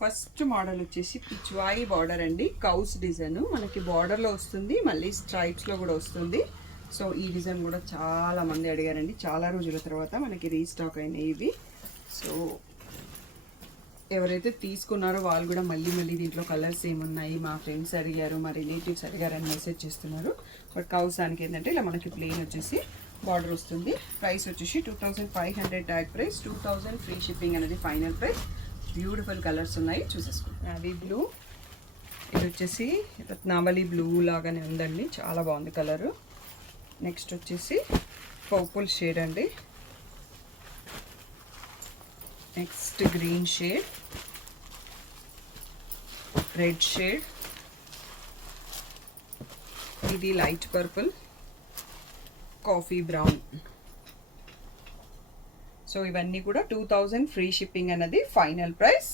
First model వచ్చేసి Pichwai border అండి, cows design మనకి బార్డర్లో వస్తుంది, మళ్ళీ స్ట్రైప్స్లో కూడా వస్తుంది. సో ఈ డిజైన్ కూడా చాలా మంది అడిగారండి, చాలా రోజుల తర్వాత మనకి రీస్టాక్ అయినాయి ఇవి. సో ఎవరైతే తీసుకున్నారో వాళ్ళు కూడా మళ్ళీ దీంట్లో కలర్స్ ఏమున్నాయి, మా ఫ్రెండ్స్ అడిగారు, మా రిలేటివ్స్ అడిగారు అని మెసేజ్ చేస్తున్నారు. బట్ కౌసానికి ఏంటంటే ఇలా మనకి ప్లెయిన్ వచ్చేసి బార్డర్ వస్తుంది. ప్రైస్ వచ్చేసి 2500 ట్యాగ్ ప్రైస్, 2000 ఫ్రీ షిప్పింగ్ అనేది ఫైనల్ ప్రైస్. బ్యూటిఫుల్ కలర్స్ ఉన్నాయి, చూసేసుకోండి. నావీ బ్లూ, ఇది వచ్చేసి రత్నావళి బ్లూ లాగానే ఉందండి, చాలా బాగుంది కలరు. నెక్స్ట్ వచ్చేసి పర్పుల్ షేడ్ అండి, next green shade, red shade, ఇది light purple, coffee brown. So ఇవన్నీ కూడా 2000 ఫ్రీ షిప్పింగ్ అన్నది ఫైనల్ ప్రైస్.